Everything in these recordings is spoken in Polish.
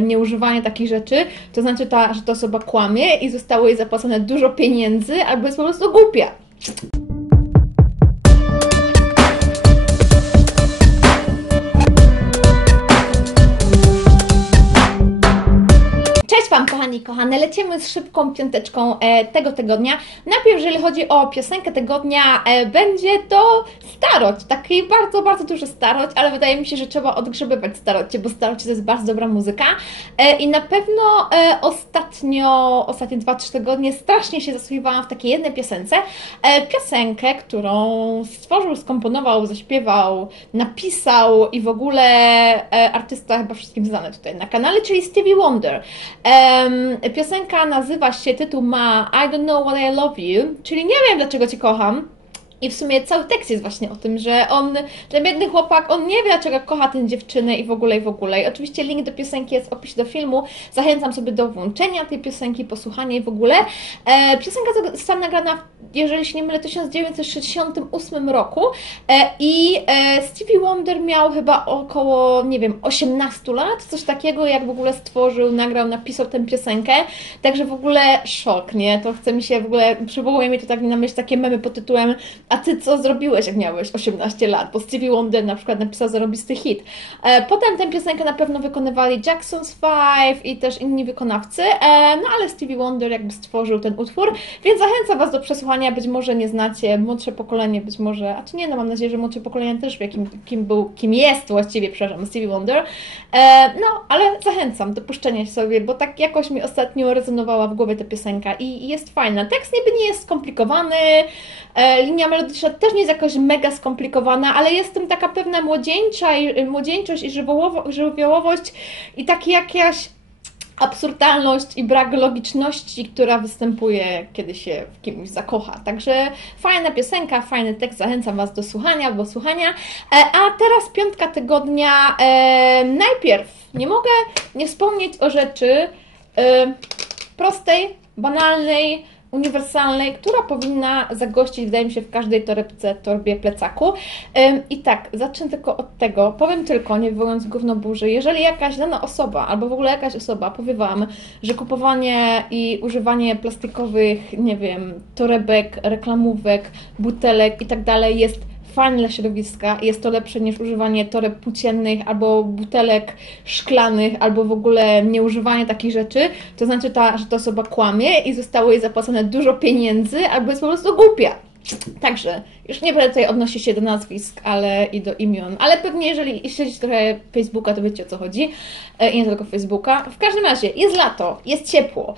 nieużywanie takich rzeczy, to znaczy, ta, że ta osoba kłamie i zostało jej zapłacone dużo pieniędzy, albo jest po prostu głupia. Kochani, kochane. Lecimy z szybką piąteczką e, tego tygodnia. Najpierw, jeżeli chodzi o piosenkę tygodnia, e, będzie to starość. Taki bardzo, bardzo duży starość, ale wydaje mi się, że trzeba odgrzebywać starocie, bo starocie to jest bardzo dobra muzyka. E, I na pewno ostatnio, ostatnie 2-3 tygodnie strasznie się zasłuchiwałam w takiej jednej piosence. Piosenkę, którą stworzył, skomponował, zaśpiewał, napisał i w ogóle artysta chyba wszystkim znany tutaj na kanale, czyli Stevie Wonder. Em, piosenka nazywa się, tytuł ma I don't know what I love you, czyli nie wiem dlaczego Cię kocham. I w sumie cały tekst jest właśnie o tym, że on, ten biedny chłopak, on nie wie, dlaczego kocha tę dziewczynę i w ogóle, i w ogóle. I oczywiście link do piosenki jest w opisie do filmu. Zachęcam sobie do włączenia tej piosenki, posłuchania jej w ogóle. E, piosenka została nagrana, jeżeli się nie mylę, w 1968 roku e, i e, Stevie Wonder miał chyba około, nie wiem, 18 lat, coś takiego, jak w ogóle stworzył, nagrał, napisał tę piosenkę. Także w ogóle szok, nie? To chce mi się w ogóle, przywołuje mi to tak na myśl takie memy pod tytułem a ty co zrobiłeś, jak miałeś 18 lat? Bo Stevie Wonder na przykład napisał zarobisty hit. E, potem tę piosenkę na pewno wykonywali Jackson's Five i też inni wykonawcy, e, no ale Stevie Wonder jakby stworzył ten utwór, więc zachęcam Was do przesłuchania, być może nie znacie, młodsze pokolenie być może, a czy nie, no mam nadzieję, że młodsze pokolenie też wie, kim, kim był, kim jest właściwie, przepraszam, Stevie Wonder, e, no ale zachęcam do puszczenia się sobie, bo tak jakoś mi ostatnio rezonowała w głowie ta piosenka i, jest fajna. Tekst niby nie jest skomplikowany, linia melodyczna też nie jest jakoś mega skomplikowana, ale jest taka pewna młodzieńcza i, młodzieńczość i żywiołowo, żywiołowość i takie jakaś absurdalność i brak logiczności, która występuje, kiedy się w kimś zakocha. Także fajna piosenka, fajny tekst, zachęcam Was do słuchania, do słuchania. E, a teraz piątka tygodnia. E, najpierw nie mogę nie wspomnieć o rzeczy e, prostej, banalnej, uniwersalnej, która powinna zagościć, wydaje mi się, w każdej torebce, torbie, plecaku. I tak, zacznę tylko od tego, powiem tylko, nie wywołując gówno burzy, jeżeli jakaś dana osoba, albo w ogóle jakaś osoba powie Wam, że kupowanie i używanie plastikowych, nie wiem, torebek, reklamówek, butelek i tak dalej jest fajne dla środowiska jest to lepsze niż używanie toreb płóciennych albo butelek szklanych, albo w ogóle nieużywanie takich rzeczy, to znaczy, ta, że ta osoba kłamie i zostało jej zapłacone dużo pieniędzy, albo jest po prostu głupia. Także już nie będę tutaj odnosić się do nazwisk ale i do imion, ale pewnie jeżeli śledzicie trochę Facebooka, to wiecie o co chodzi. E, I nie tylko Facebooka. W każdym razie jest lato, jest ciepło.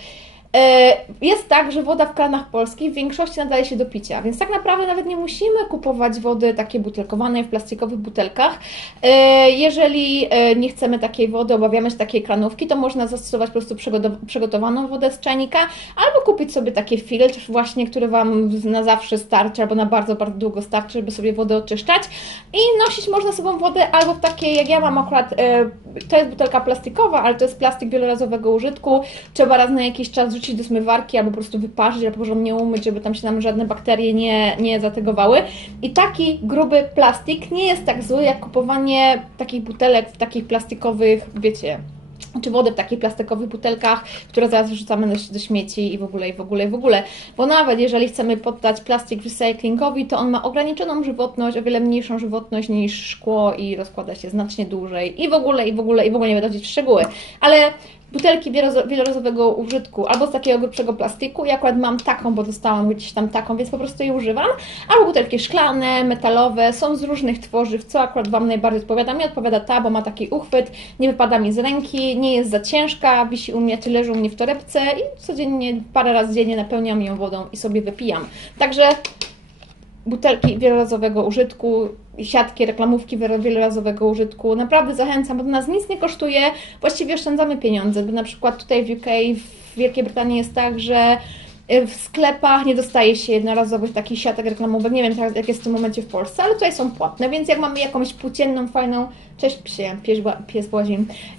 E, jest tak, że woda w kranach polskich w większości nadaje się do picia, więc tak naprawdę nawet nie musimy kupować wody takiej butelkowanej w plastikowych butelkach. E, jeżeli e, nie chcemy takiej wody, obawiamy się takiej kranówki, to można zastosować po prostu przygotowaną wodę z czajnika albo kupić sobie taki filtr właśnie, który Wam na zawsze starczy albo na bardzo, bardzo długo starczy, żeby sobie wodę oczyszczać i nosić można sobą wodę albo w takiej, jak ja mam akurat, to jest butelka plastikowa, ale to jest plastik wielorazowego użytku, trzeba raz na jakiś czas wrzucić do zmywarki albo po prostu wyparzyć, albo porządnie umyć, żeby tam się nam żadne bakterie nie, nie zategowały. I taki gruby plastik nie jest tak zły, jak kupowanie takich butelek w takich plastikowych, wiecie, czy wodę w takich plastikowych butelkach, które zaraz wrzucamy do, do, śmieci i w ogóle, i w ogóle, i w ogóle. Bo nawet jeżeli chcemy poddać plastik recyklingowi, to on ma ograniczoną żywotność, o wiele mniejszą żywotność niż szkło i rozkłada się znacznie dłużej i w ogóle, i w ogóle, i w ogóle nie będę chodzić w szczegóły. Ale butelki wielorazowego użytku albo z takiego grubszego plastiku. Ja akurat mam taką, bo dostałam gdzieś tam taką, więc po prostu jej używam. Albo butelki szklane, metalowe, są z różnych tworzyw, co akurat Wam najbardziej odpowiada. Mi odpowiada ta, bo ma taki uchwyt, nie wypada mi z ręki, nie jest za ciężka, wisi u mnie, czy leży u mnie w torebce i codziennie, parę razy dziennie napełniam ją wodą i sobie wypijam. Także butelki wielorazowego użytku, siatki, reklamówki wielorazowego użytku. Naprawdę zachęcam, bo to nas nic nie kosztuje, właściwie oszczędzamy pieniądze, bo na przykład tutaj w UK, w Wielkiej Brytanii jest tak, że w sklepach nie dostaje się jednorazowych takich siatek reklamówek. Nie wiem jak jest w tym momencie w Polsce, ale tutaj są płatne, więc jak mamy jakąś płócienną, fajną, cześć psie, pies, pies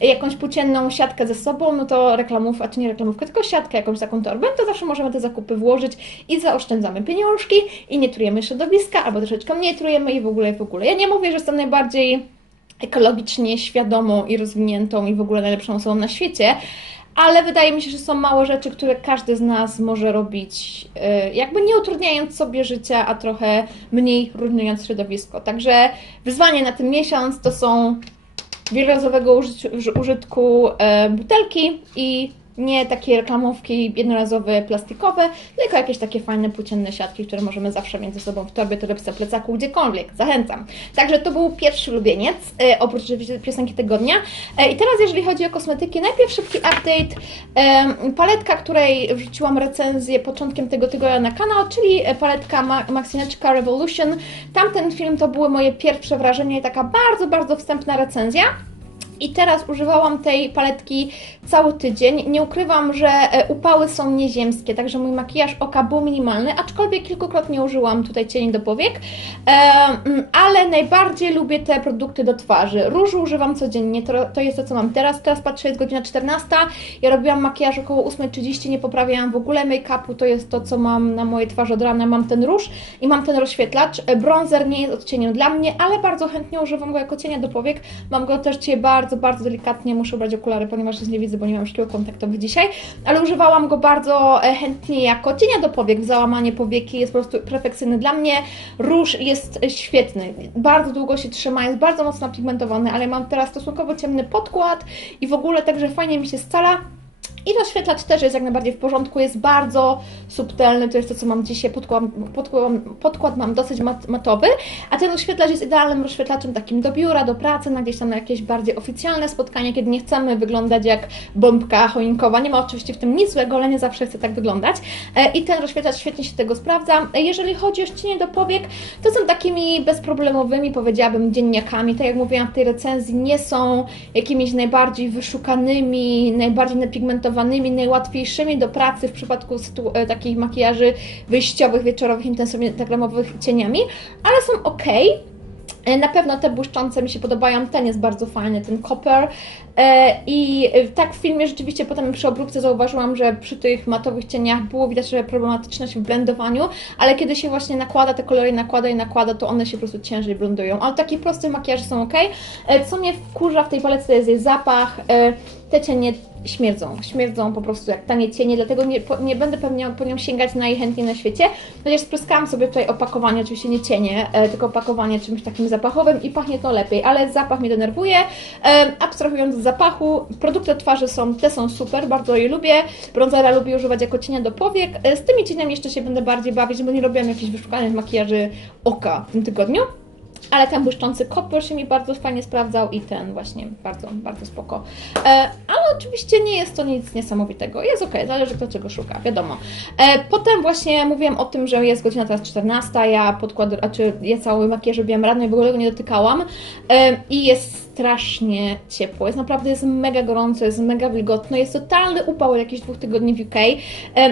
jakąś płócienną siatkę ze sobą, no to reklamów, a czy nie reklamówkę, tylko siatkę, jakąś taką torbę, to zawsze możemy te zakupy włożyć i zaoszczędzamy pieniążki i nie trujemy środowiska, albo troszeczkę mniej trujemy i w ogóle, w ogóle. Ja nie mówię, że jestem najbardziej ekologicznie świadomą i rozwiniętą i w ogóle najlepszą osobą na świecie, ale wydaje mi się, że są małe rzeczy, które każdy z nas może robić, y, jakby nie utrudniając sobie życia, a trochę mniej rujnując środowisko. Także wyzwanie na ten miesiąc to są wielorazowego użytku y, butelki i nie takie reklamówki jednorazowe, plastikowe, tylko jakieś takie fajne, płócienne siatki, które możemy zawsze mieć ze sobą w torbie, torebce, plecaku, gdziekolwiek. Zachęcam. Także to był pierwszy lubieniec, e, oprócz piosenki tygodnia. E, I teraz jeżeli chodzi o kosmetyki, najpierw szybki update. E, paletka, której wrzuciłam recenzję początkiem tego tygodnia na kanał, czyli paletka Maxineczka Revolution. Tamten film to były moje pierwsze wrażenia i taka bardzo, bardzo wstępna recenzja. I teraz używałam tej paletki cały tydzień. Nie ukrywam, że e, upały są nieziemskie, także mój makijaż oka był minimalny, aczkolwiek kilkukrotnie użyłam tutaj cieni do powiek. Ale najbardziej lubię te produkty do twarzy. Różu używam codziennie, to, to jest to, co mam teraz. Teraz patrzę, jest godzina 14. Ja robiłam makijaż około 8.30, nie poprawiałam w ogóle make-upu. To jest to, co mam na mojej twarzy od rana. Mam ten róż i mam ten rozświetlacz. E, bronzer nie jest odcieniem dla mnie, ale bardzo chętnie używam go jako cienia do powiek. Mam go też dzisiaj bardzo bardzo, bardzo delikatnie muszę ubrać okulary, ponieważ nie widzę, bo nie mam szkieł kontaktowych dzisiaj, ale używałam go bardzo e, chętnie jako cienia do powiek, załamanie powieki, jest po prostu perfekcyjny dla mnie. Róż jest świetny, bardzo długo się trzyma, jest bardzo mocno pigmentowany, ale mam teraz stosunkowo ciemny podkład i w ogóle także fajnie mi się scala. I rozświetlacz też jest jak najbardziej w porządku, jest bardzo subtelny, to jest to, co mam dzisiaj, podkład, podkład, podkład mam dosyć mat, matowy, a ten rozświetlacz jest idealnym rozświetlaczem takim do biura, do pracy, na gdzieś tam na jakieś bardziej oficjalne spotkanie, kiedy nie chcemy wyglądać jak bombka choinkowa. Nie ma oczywiście w tym nic złego, ale nie zawsze chcę tak wyglądać. E, I ten rozświetlacz świetnie się tego sprawdza. E, jeżeli chodzi o ścienie do powiek, to są takimi bezproblemowymi, powiedziałabym, dzienniakami. Tak jak mówiłam w tej recenzji, nie są jakimiś najbardziej wyszukanymi, najbardziej napigmentowanymi najłatwiejszymi do pracy w przypadku e, takich makijaży wyjściowych, wieczorowych, intensywnie instagramowych cieniami, ale są ok. E, na pewno te błyszczące mi się podobają, ten jest bardzo fajny, ten copper. E, I tak w filmie rzeczywiście potem przy obróbce zauważyłam, że przy tych matowych cieniach było widać, że problematyczność w blendowaniu, ale kiedy się właśnie nakłada te kolory, nakłada i nakłada, to one się po prostu ciężej blendują. Ale takie proste makijaże są ok. Co mnie wkurza w tej palece to jest jej zapach. Te cienie śmierdzą. Śmierdzą po prostu jak tanie cienie, dlatego nie, po, nie będę pewnie po nią sięgać najchętniej na świecie. Chociaż spryskałam sobie tutaj opakowanie, oczywiście nie cienie, e, tylko opakowanie czymś takim zapachowym i pachnie to lepiej, ale zapach mnie denerwuje. E, abstrahując z zapachu, produkty twarzy są, te są super, bardzo je lubię. Bronzera lubię używać jako cienia do powiek. E, z tymi cieniami jeszcze się będę bardziej bawić, bo nie robiłam jakichś wyszukanych makijaży oka w tym tygodniu. Ale ten błyszczący kopur się mi bardzo fajnie sprawdzał i ten właśnie bardzo, bardzo spoko. E, ale oczywiście nie jest to nic niesamowitego. Jest ok, zależy kto czego szuka, wiadomo. E, potem właśnie mówiłam o tym, że jest godzina teraz 14, ja podkład, a czy ja cały makijaż robiłam rano i w ogóle go nie dotykałam. E, I jest strasznie ciepło. Jest naprawdę jest mega gorąco, jest mega wilgotno. Jest totalny upał jakichś dwóch tygodni w UK.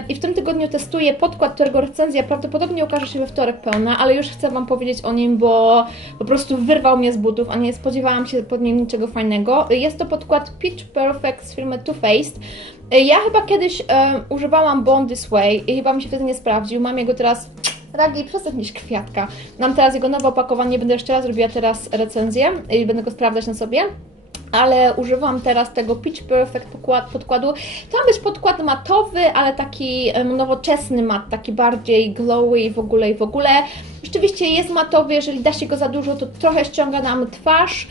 I w tym tygodniu testuję podkład, którego recenzja prawdopodobnie ukaże się we wtorek pełna, ale już chcę Wam powiedzieć o nim, bo po prostu wyrwał mnie z butów, a nie spodziewałam się pod nim niczego fajnego. Jest to podkład Pitch Perfect z firmy Too Faced. Ja chyba kiedyś używałam Bond This Way i chyba mi się wtedy nie sprawdził. Mam jego teraz Ragi, przestań mieć kwiatka. Mam teraz jego nowe opakowanie, będę jeszcze raz robiła teraz recenzję i będę go sprawdzać na sobie ale używam teraz tego Pitch Perfect podkładu. To ma być podkład matowy, ale taki nowoczesny mat, taki bardziej glowy i w ogóle i w ogóle. Rzeczywiście jest matowy, jeżeli da się go za dużo, to trochę ściąga nam twarz,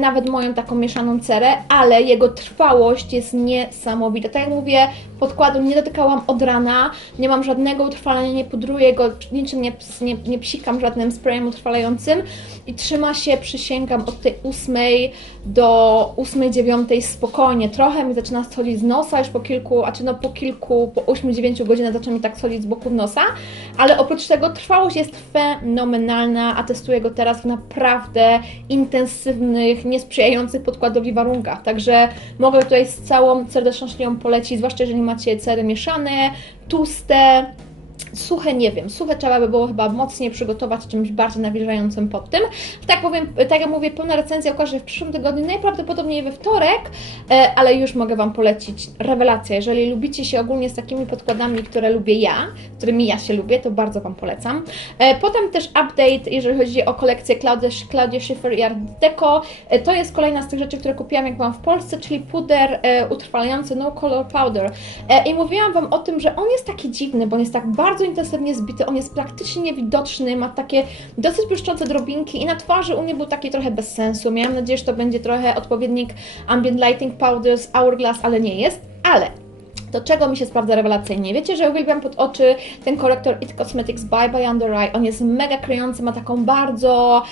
nawet moją taką mieszaną cerę, ale jego trwałość jest niesamowita. Tak jak mówię, podkładu nie dotykałam od rana, nie mam żadnego utrwalenia, nie pudruję go, niczym nie, nie, nie psikam żadnym sprayem utrwalającym i trzyma się, przysięgam, od tej ósmej do ósmej, dziewiątej spokojnie. Trochę mi zaczyna schodzić z nosa, już po kilku, a czy no po kilku, po 8-9 godzinach zaczyna mi tak schodzić z boku nosa, ale oprócz tego trwałość jest fenomenalna, a testuję go teraz w naprawdę intensywnych, niesprzyjających podkładowi warunkach, także mogę tutaj z całą serdecznością polecić, zwłaszcza jeżeli macie cery mieszane, tłuste, suche nie wiem, suche trzeba by było chyba mocniej przygotować czymś bardziej nawilżającym pod tym. Tak powiem, tak jak mówię, pełna recenzja okaże się w przyszłym tygodniu, najprawdopodobniej we wtorek, e, ale już mogę Wam polecić rewelacja. Jeżeli lubicie się ogólnie z takimi podkładami, które lubię ja, którymi ja się lubię, to bardzo Wam polecam. E, potem też update, jeżeli chodzi o kolekcję Claudia, Claudia Schiffer i Art Deco. E, to jest kolejna z tych rzeczy, które kupiłam jak byłam w Polsce, czyli puder utrwalający No Color Powder. I mówiłam Wam o tym, że on jest taki dziwny, bo on jest tak bardzo intensywnie zbity, on jest praktycznie niewidoczny, ma takie dosyć błyszczące drobinki i na twarzy u mnie był taki trochę bez sensu. Miałam nadzieję, że to będzie trochę odpowiednik Ambient Lighting Powders Hourglass, ale nie jest. Ale do czego mi się sprawdza rewelacyjnie. Wiecie, że uwielbiam pod oczy ten korektor It Cosmetics Bye Bye Under Eye. On jest mega kryjący, ma taką bardzo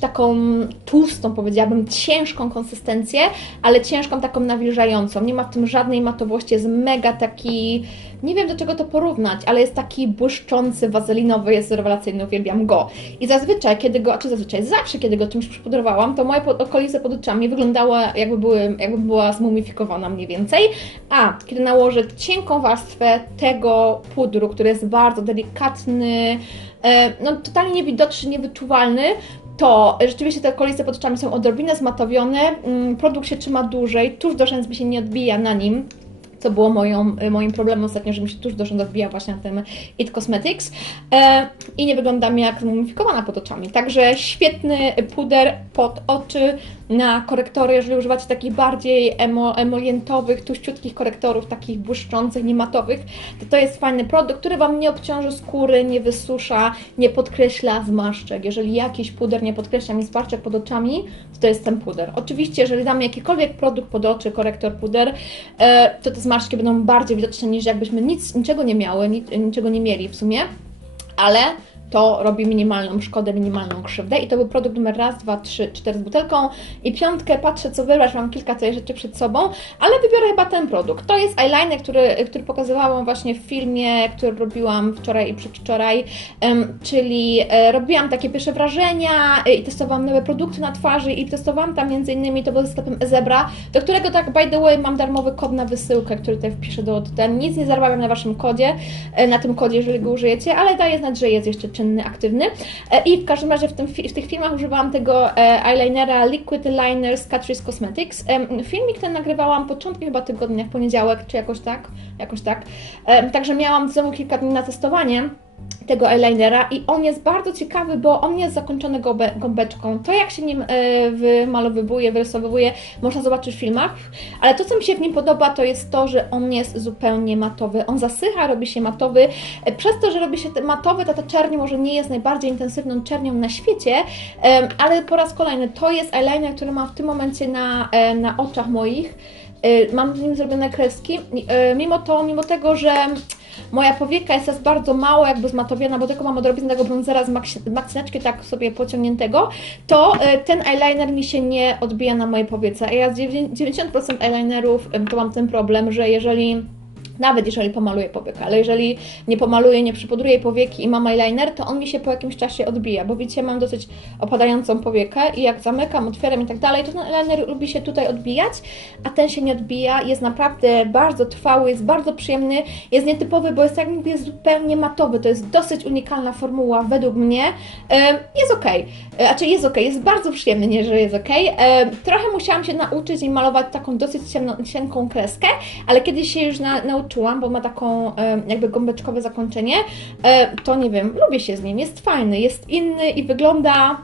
taką tłustą, powiedziałabym, ciężką konsystencję, ale ciężką taką nawilżającą. Nie ma w tym żadnej matowości, jest mega taki, nie wiem do czego to porównać, ale jest taki błyszczący, wazelinowy, jest rewelacyjny, uwielbiam go. I zazwyczaj, kiedy go, czy zazwyczaj, zawsze kiedy go czymś przypudrowałam, to moje okolice pod oczami wyglądały jakby, były, jakby była zmumifikowana mniej więcej, a kiedy nałożę cienką warstwę tego pudru, który jest bardzo delikatny, e, no totalnie niewidoczny, niewyczuwalny, to rzeczywiście te okolice pod oczami są odrobinę zmatowione, mm, produkt się trzyma dłużej, tuż do rzęs mi się nie odbija na nim, co było moją, moim problemem ostatnio, że mi się tuż do rzęs odbija właśnie na tym It Cosmetics e, i nie wyglądam jak zmumifikowana pod oczami. Także świetny puder pod oczy, na korektory, jeżeli używacie takich bardziej emo, emolientowych, tuściutkich korektorów, takich błyszczących, niematowych, to to jest fajny produkt, który Wam nie obciąży skóry, nie wysusza, nie podkreśla zmarszczek. Jeżeli jakiś puder nie podkreśla mi zmarszczek pod oczami, to to jest ten puder. Oczywiście, jeżeli damy jakikolwiek produkt pod oczy, korektor, puder, e, to te zmarszczki będą bardziej widoczne niż jakbyśmy nic, niczego nie miały, niczego nie mieli w sumie, ale to robi minimalną szkodę, minimalną krzywdę. I to był produkt numer raz, dwa, trzy, cztery z butelką. I piątkę patrzę, co wybrać, mam kilka tej rzeczy przed sobą, ale wybiorę chyba ten produkt. To jest eyeliner, który, który pokazywałam właśnie w filmie, który robiłam wczoraj i przedwczoraj, czyli e, robiłam takie pierwsze wrażenia e, i testowałam nowe produkty na twarzy i testowałam tam między innymi, to był ze sklepem Zebra, do którego tak by the way mam darmowy kod na wysyłkę, który tutaj wpiszę do ten. Nic nie zarabiam na Waszym kodzie, e, na tym kodzie, jeżeli go użyjecie, ale daję znać, że jest jeszcze czynny, aktywny. E, I w każdym razie w, tym, w tych filmach używałam tego e, eyelinera Liquid Liner z Catrice Cosmetics. Filmik ten nagrywałam początkiem chyba tygodnia, w poniedziałek, czy jakoś tak, jakoś tak. Także miałam znowu kilka dni na testowanie tego eyelinera i on jest bardzo ciekawy, bo on jest zakończony gąbeczką. To jak się nim e, wymalowywuje, wyrysowuje, można zobaczyć w filmach, ale to co mi się w nim podoba to jest to, że on jest zupełnie matowy. On zasycha, robi się matowy. E, przez to, że robi się matowy, to ta czerń może nie jest najbardziej intensywną czernią na świecie, ale po raz kolejny to jest eyeliner, który mam w tym momencie na, e, na oczach moich. Mam z nim zrobione kreski. Mimo to, mimo tego, że Moja powieka jest teraz bardzo mało jakby zmatowiona, bo tylko mam odrobinę tego bronzera z maksineczki tak sobie pociągniętego, to e, ten eyeliner mi się nie odbija na mojej powiece. A ja z 90% eyelinerów to mam ten problem, że jeżeli nawet jeżeli pomaluję powieka, ale jeżeli nie pomaluję, nie przypudruję powieki i mam eyeliner, to on mi się po jakimś czasie odbija, bo widzicie, mam dosyć opadającą powiekę i jak zamykam, otwieram i tak dalej, to ten eyeliner lubi się tutaj odbijać, a ten się nie odbija, jest naprawdę bardzo trwały, jest bardzo przyjemny, jest nietypowy, bo jest jak mówię, zupełnie matowy, to jest dosyć unikalna formuła według mnie, jest ok, e, znaczy jest ok, jest bardzo przyjemny, nie, że jest ok, trochę musiałam się nauczyć i malować taką dosyć cienką kreskę, ale kiedy się już na, nauczyłam, czułam, bo ma taką jakby gąbeczkowe zakończenie, e, to nie wiem, lubię się z nim, jest fajny, jest inny i wygląda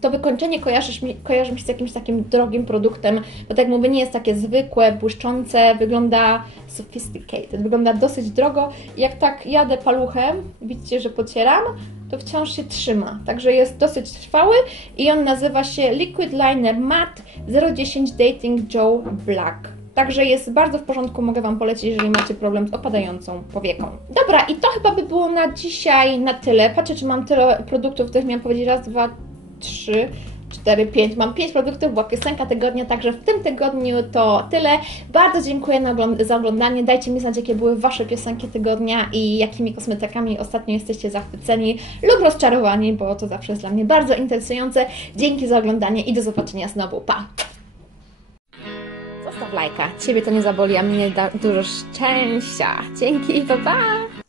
to wykończenie kojarzy mi, kojarzy mi się z jakimś takim drogim produktem, bo tak jak mówię, nie jest takie zwykłe, błyszczące, wygląda sophisticated, wygląda dosyć drogo. Jak tak jadę paluchem, widzicie, że pocieram, to wciąż się trzyma, także jest dosyć trwały i on nazywa się Liquid Liner Matte 010 Dating Joe Black. Także jest bardzo w porządku, mogę Wam polecić, jeżeli macie problem z opadającą powieką. Dobra, i to chyba by było na dzisiaj na tyle. Patrzę, czy mam tyle produktów, których miałam powiedzieć. Raz, dwa, trzy, 4, 5. Mam 5 produktów, była piosenka tygodnia, także w tym tygodniu to tyle. Bardzo dziękuję za oglądanie. Dajcie mi znać, jakie były Wasze piosenki tygodnia i jakimi kosmetykami ostatnio jesteście zachwyceni lub rozczarowani, bo to zawsze jest dla mnie bardzo interesujące. Dzięki za oglądanie i do zobaczenia znowu. Pa! Lajka. Ciebie to nie zaboli, a mnie da dużo szczęścia. Dzięki, pa pa!